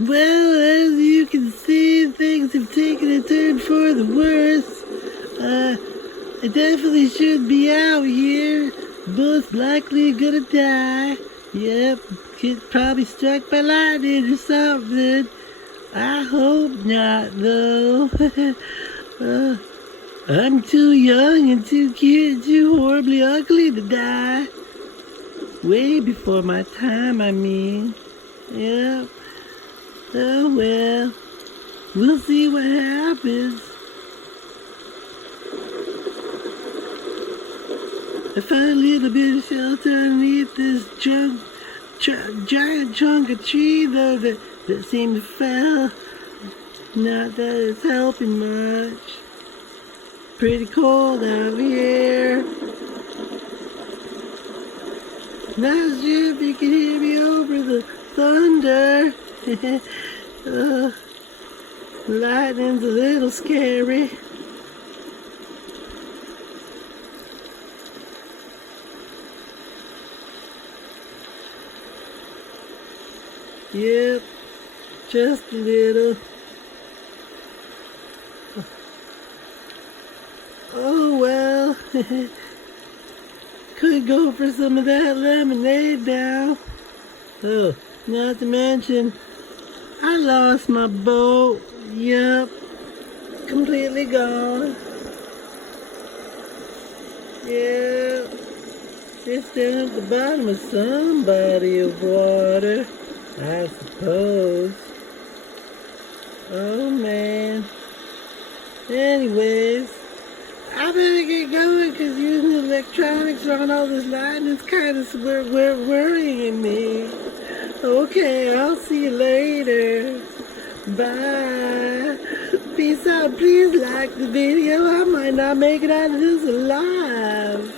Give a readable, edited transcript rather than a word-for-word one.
Well, as you can see, things have taken a turn for the worse. I definitely shouldn't be out here. Most likely gonna die. Yep, get probably struck by lightning or something. I hope not, though. uh, I'm too young and too cute and too horribly ugly to die. Way before my time, I mean. Yep. Oh well. We'll see what happens. I found a little bit of shelter underneath this giant chunk of tree, though, that seemed to fell. Not that it's helping much. Pretty cold out here. Not sure if you can hear me over the thunder. Lightning's a little scary. Yep, just a little. Oh well. Could go for some of that lemonade now. Oh, not to mention, I lost my boat. Yup, completely gone. Yeah, it's down at the bottom of some body of water, I suppose. Oh man. Anyways, I better get going because using electronics on all this lightning is kind of worrying me. Okay, I'll see you later. Bye. Peace out. Please like the video. I might not make it out of this alive.